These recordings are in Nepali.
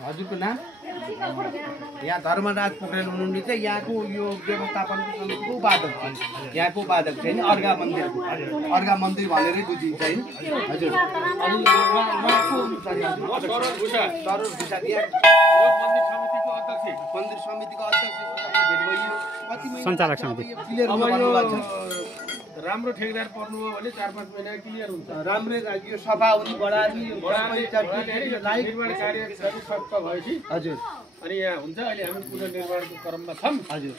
हजुरको नाम? यहाँ धर्मराज पोखरेल हुनुहुन्छ। यहाँको यो व्यवस्थापनको समितिको उपाध्यक्ष, यहाँको उपाध्यक्ष होइन, अर्घा मन्दिर भनेरै बुझिन्छ होइन हजुर। अनि उहाँको मन्दिर समितिको अध्यक्ष सञ्चालक समिति राम्रो ठेकदार पर्नुभयो भने 4-5 महिना क्लियर हुन्छ। राम्रै यो सफा हुनु बढानी निर्माण कार्य सक्छ भएपछि हजुर। अनि यहाँ हुन्छ। अहिले हामी पुनर्निर्माणको क्रममा छौँ हजुर।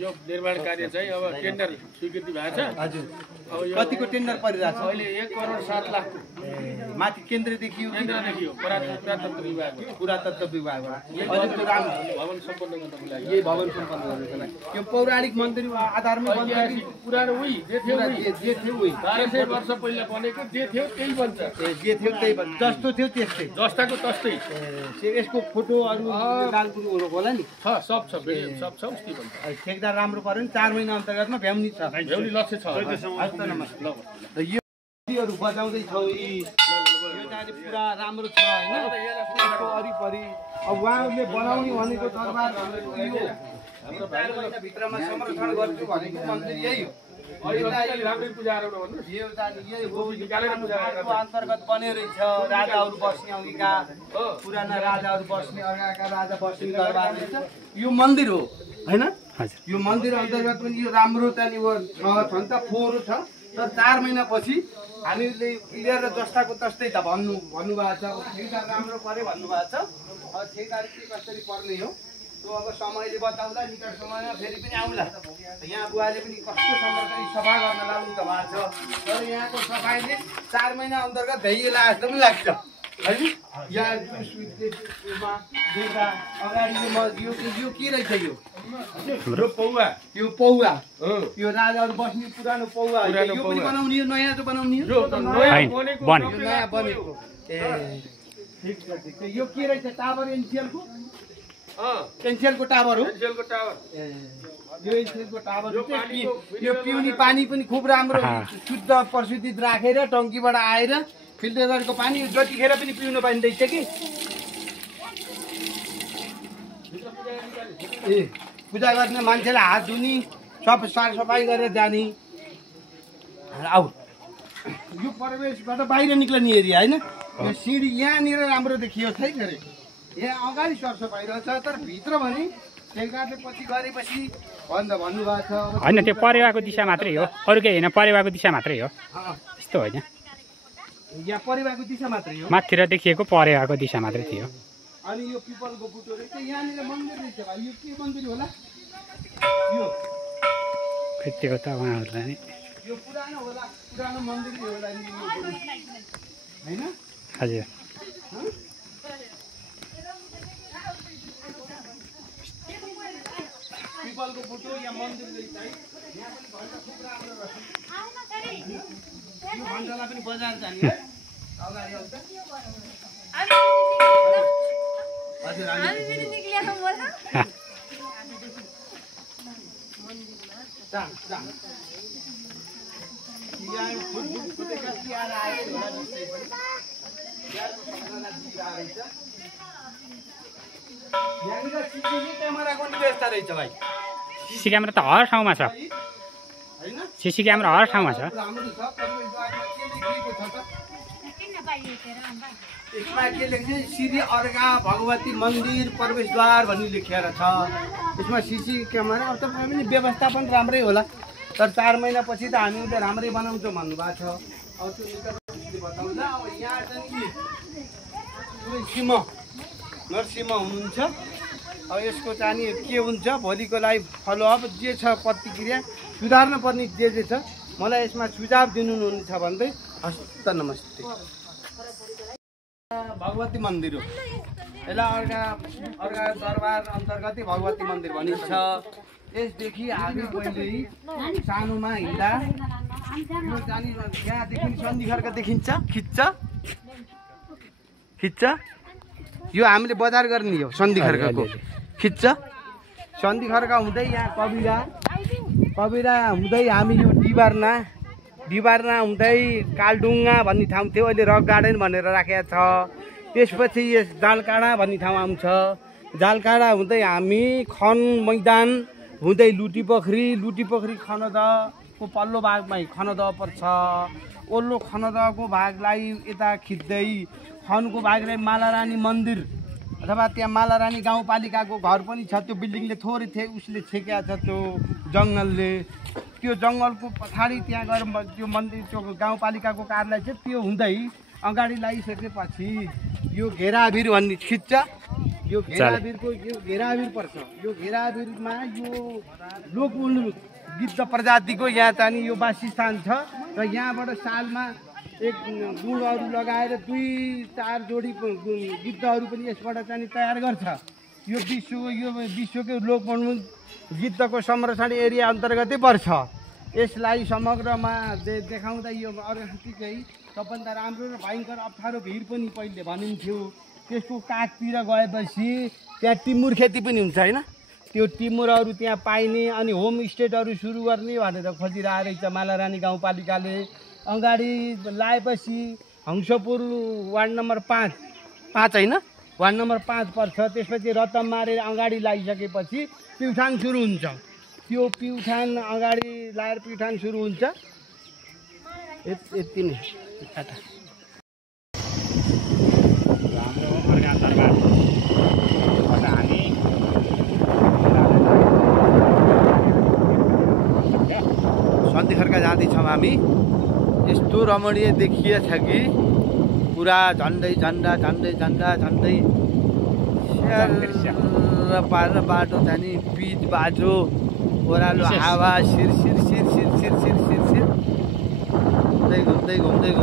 यो निर्माण कार्य चाहिँ अब टेन्डर स्वीकृति भएको छ हजुर। अब यो कतिको टेन्डर परिरहेको छ अहिले 1,07,00,000 माथि केन्द्रदेखि केन्द्रदेखि हो पुरातत्व विभाग पुरातत्व विभागबाट हजुर। राम्रो भवन सम्पन्न गर्नको लागि यही भवन सम्पन्न गर्नको लागि यो पौराणिक मन्दिर आधारमै बन्छ कि पुरानो उही जे थियो 1200 वर्ष पहिला बनेको जे थियो त्यही बन्छ। जे थियो त्यही बन्छ, जस्तो थियो त्यस्तै, जस्ताको तस्तै। यसको फोटोहरू डालपुरहरू होला नि? सब छ सब छ उस्तै बन्छ। ठेकदार राम्रो पर्यो नि 4 महिना अन्तर्गतमा भ्याउनी छ, भ्याउनी लक्ष्य छ। योहरू बजाउँदै छौ यी यो चाहिँ पुरा राम्रो छ होइन। यसको वरिपरि अब उहाँहरूले बनाउने भनेको दरबार हाम्रो भित्रमा संरक्षण गर्छु भनेको मन्दिर यही हो। अन्तर्गत बनेर छ राजाहरू बस्ने अघिका पुराना राजाहरू बस्ने अगाका राजा बस्ने दरबार रहेछ यो मन्दिर हो होइन। यो मन्दिर अन्तर्गत पनि यो राम्रो त्यहाँनिर छ नि त फोहोर छ। तर 4 महिनापछि हामीले क्लियर र जस्ताको तस्तै त भन्नुभएको छ। ठेकदार राम्रो पर्यो भन्नुभएको छ। अब ठेकदार के कसरी पर्ने हो त्यो अब समयले बताउँदा निकट समयमा फेरि पनि आउला। यहाँ बुवाले पनि कस्तोसँग चाहिँ सफा गर्न लाग्नु त भएको छ। तर यहाँको सफाइले 4 महिना अन्तर्गत भइएला जस्तो पनि लाग्छ है। यहाँ अगाडि यो के रहेछ यो पौवा? यो पौवा यो राजाहरू बस्ने पुरानो पौवा यो पनि बनाउने हो नयाँ चाहिँ बनाउने हो? नयाँ बनेको। ए ठिक छ ठिक छ। यो के रहेछ? टावर एनसिएलको टावर हो। यो एनसिएलको टावर यो पिउने पानी पनि खुब राम्रो शुद्ध प्रशुद्धित राखेर टङ्कीबाट आएर फिल्टरको पानी जतिखेर पनि पिउन पाइँदैछ कि। ए पूजा गर्ने मान्छेलाई हात धुने सब सरसफाइ गरेर जाने। आऊ यो प्रवेशबाट बाहिर निक्लने एरिया होइन। यो सिँढी यहाँनिर राम्रो देखियो छैन अरे। यहाँ अगाडि सरसफाइ रहेछ तर भित्र भने ठेकदारले पछि गरेपछि भन्नुभएको छ होइन। त्यो परेवाको दिशा मात्रै हो, अरू केही होइन। परेवाको दिशा मात्रै हो, त्यस्तो होइन। यहाँ परेवाको दिशा मात्रै हो, माथितिर देखिएको परेवाको दिशा मात्रै थियो। अनि यो पिपलको बुटो रहेछ। यहाँनिर मन्दिर रहेछ भाइ। यो के मन्दिर होला? यो त्यो त उहाँहरूलाई नि यो पुरानो होला, पुरानो मन्दिर होला होइन? हजुर। पिपलको बुटो यहाँ मन्दिर रहेछ है। यहाँ पनि घन्टा खुब राम्रो रहेछ। यो घन्टालाई पनि बजार जाने है अगाडि आउँछ। हजुर हामी पनि निक्लिएको बोल्न। यहाँ फुटेका तिहार आएको होला निश्चय पनि। तिहारको सम्झना दिइरहेछ। यहाँनिर सिसिटिभी क्यामेराको नि व्यवस्था रहेछ भाइ। सिसी क्यामेरा त हर ठाउँमा छ होइन? सिसी क्यामेरा हर ठाउँमा छ। राम्रो छ। यसमा के लेख्छ? श्री अर्घा भगवती मन्दिर प्रवेशद्वार भनी लेखेर छ। यसमा सिसी क्यामेरा अब तपाईँ पनि व्यवस्थापन राम्रै होला। तर 4 महिनापछि त हामीले राम्रै बनाउँछौँ भन्नुभएको छ। अब त्यो बताउँदा अब यहाँ चाहिँ नरसिंह हुनुहुन्छ। अब यसको चाहिँ के हुन्छ भोलिको लागि फलोअप जे छ प्रतिक्रिया सुधार्न पर्ने जे छ मलाई यसमा सुझाव दिनुहुन्छ भन्दै हस्त नमस्ते। भगवती मन्दिर हो। यसलाई अर्घा दरबार अन्तर्गतै भगवती मन्दिर भनिन्छ। यसदेखि आगे पहिल्यै सानोमा हिँड्दा यो जाने यहाँदेखि सन्धिखर्क देखिन्छ। खिच्छ यो हामीले बजार गर्ने हो। सन्धिखर्कको खिच्छ। सन्धिखर्क हुँदै यहाँ कबिरा हुँदै हामी यो डिबार्ना हुँदै कालडुङ्गा भन्ने ठाउँ थियो। अहिले रक गार्डन भनेर राखेको छ। त्यसपछि यस जालकाँडा भन्ने ठाउँ आउँछ। जालकाँडा हुँदै हामी खन मैदान हुँदै लुटीपोखरी खनदहको पल्लो भागमा खनदह पर्छ। ओल्लो खनदहको भागलाई यता खिच्दै खनको भागलाई मालारानी मन्दिर अथवा त्यहाँ मालारानी गाउँपालिकाको घर पनि छ। त्यो बिल्डिङले थोरै उसले छेकेको छ त्यो जङ्गलले। त्यो जङ्गलको पछाडि त्यहाँ गएर त्यो मन्दिर त्यो गाउँपालिकाको कार्यालय छ। त्यो हुँदै अगाडि लागिसकेपछि यो घेराभिर भन्ने खिच्छ। यो घेराभिर पर्छ। यो घेराभिरमा यो लोकमुलुक गिद्ध प्रजातिको यहाँ चाहिँ यो वासस्थान छ र यहाँबाट सालमा एक गुणहरू लगाएर 2-4 जोडी गिद्धहरू पनि यसबाट चाहिँ तयार गर्छ। यो विश्वकै लोकमुलुक गिद्धको संरक्षण एरिया अन्तर्गतै पर्छ। यसलाई समग्रमा देखाउँदा यो अर्कै सबभन्दा राम्रो र भयङ्कर अप्ठ्यारो भिड पनि पहिले भनिन्थ्यो। त्यसको काखतिर गएपछि त्यहाँ टिमुर खेती पनि हुन्छ होइन। त्यो टिमुरहरू त्यहाँ पाइने अनि होमस्टेहरू सुरु गर्ने भनेर खोजिरहेको रहेछ मालारानी गाउँपालिकाले। अगाडि लाएपछि हंसपुर वार्ड नम्बर 5 होइन, वार्ड नम्बर 5 पर्छ। त्यसपछि रतम मारेर अगाडि लागिसकेपछि प्युठान सुरु हुन्छ। त्यो प्युठान अगाडि लाएर प्युठान सुरु हुन्छ। यति नै हाम्रो अर्घा दरबारबाट हामी सन्धि खर्का जाँदैछौँ हामी। यस्तो रमणीय देखिएछ कि पुरा झन्डै पारेर बाटो जाने पिच बाटो ओह्रालो हावा सिर घुम्दै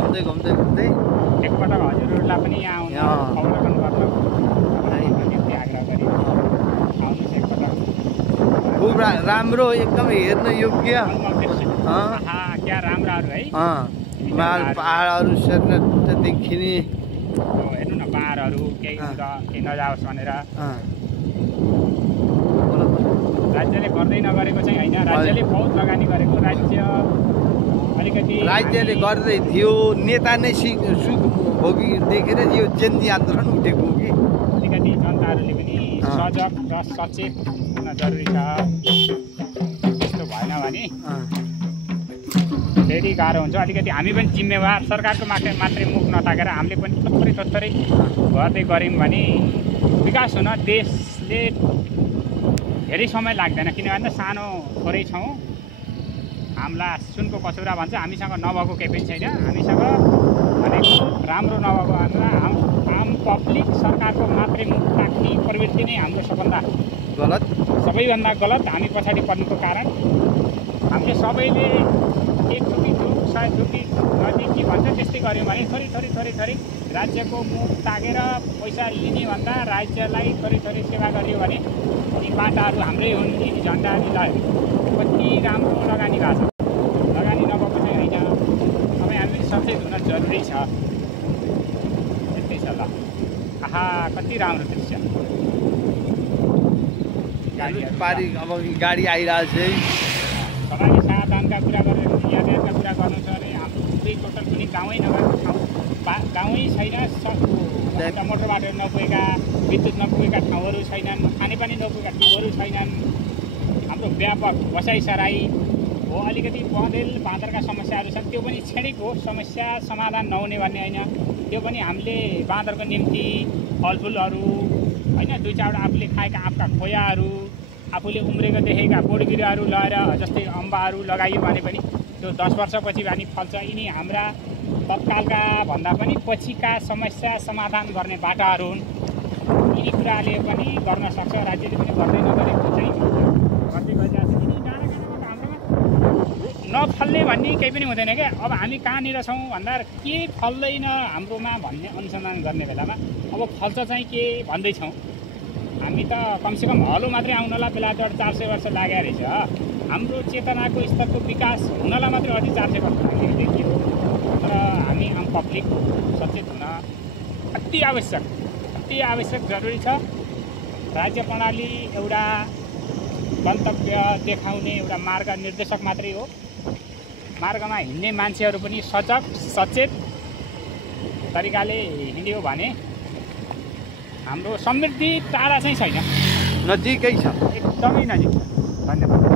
एकपटक हजुरहरूलाई पनि यहाँ अवलोकन गर्न निम्ति आग्रह गरी आउनुहोस् एकपटक। खुब राम्रो एकदम हेर्न योग्य क्या राम्राहरू है। हिमाल पहाडहरू सर्लट्ट देखिने हेर्नु न पहाडहरू केही नजाओस् भनेर राज्यले गर्दै नगरेको चाहिँ होइन। राज्यले बहुत लगानी गरेको। राज्यले गर्दै थियो। नेता नै सुख भोगी देखेर यो जेन्जी आन्दोलन उठेको हो कि। अलिकति जनताहरूले पनि सजग र सचेत हुन जरुरी छ। त्यस्तो भएन भने फेरि गाह्रो हुन्छ। अलिकति हामी पनि जिम्मेवार, सरकारको मात्रै मुख नताकेर हामीले पनि थोरै गर्दै गऱ्यौँ भने विकास हुन देशले धेरै समय लाग्दैन। किनभने सानो थोरै छौँ। हामीलाई सुनको कसौरा भन्छ। हामीसँग नभएको केही पनि छैन। हामीसँग भनेको राम्रो नभएको आम पब्लिक सरकारको मात्रै मुख ताक्ने प्रवृत्ति नै हाम्रो सबैभन्दा गलत। हामी पछाडि पर्नुको कारण हामीले सबैले 1 रुपियाँ 100 रुपियाँ गर्ने के भन्छ त्यस्तै गऱ्यौँ भने थोरै राज्यको मुख ताकेर पैसा लिने भन्दा राज्यलाई थोरै सेवा गरियो भने यी बाटाहरू हाम्रै हुन्। यी झन्डाहरू लगायो कति राम्रो लगानी भएको छ। लगानी नभएको चाहिँ होइन। सबै हामी सचेत हुन जरुरी छ। त्यस्तै छ ल। आहा कति राम्रो दृश्य। अब गाडी आइरहेको छ। तपाईँले सावधानका कुरा गरेर यातायातका कुरा गर्नु छ भने हाम्रो पुरै टोटल कुनै गाउँै नभएको ठाउँ गाउँै छैन। मोटर बाटो नपुगेका, विद्युत नपुगेका ठाउँहरू छैनन्। खानेपानी नपुगेका ठाउँहरू छैनन्। हाम्रो व्यापक बसाइसराई हो। अलिकति बँदेल बाँदरका समस्याहरू छन्। त्यो पनि क्षणिक हो। समस्या समाधान नहुने भन्ने होइन। त्यो पनि हामीले बाँदरको निम्ति फलफुलहरू होइन 2-4 आफूले खाएका आँपका खोयाहरू, आफूले उम्रेको देखेका बोटबिरुवाहरू लगाएर जस्तै अम्बाहरू लगाइयो भने पनि त्यो 10 वर्षपछि पनि फल्छ। यिनी हाम्रा तत्कालका भन्दा पनि पछिका समस्या समाधान गर्ने बाटाहरू हुन्। यिनी कुराले पनि गर्न सक्छ। राज्यले पनि गर्दै नगरेको चाहिँ गर्दै गइरहेको छ। यिनी डाँडाकाँडामा हाम्रोमा नफल्ने भन्ने केही पनि हुँदैन क्या। अब हामी कहाँनिर छौँ भन्दा के फल्दैन हाम्रोमा भन्ने अनुसन्धान गर्ने बेलामा अब फल्छ चाहिँ के भन्दैछौँ। हामी त कमसेकम हलो मात्रै आउनलाई बेलायतबाट 400 वर्ष लागेको रहेछ। हाम्रो चेतनाको स्तरको विकास हुनलाई मात्रै अझै 400 वर्ष लागेको देखियो। तर हामी आम पब्लिक सचेत हुन अति आवश्यक जरुरी छ। राज्य प्रणाली एउटा गन्तव्य देखाउने एउटा मार्ग निर्देशक मात्रै हो। मार्गमा हिँड्ने मान्छेहरू पनि सचेत तरिकाले हिँड्यो भने हाम्रो समृद्धि टाढा चाहिँ छैन, नजिकै छ। एकदमै नजिक छ। धन्यवाद।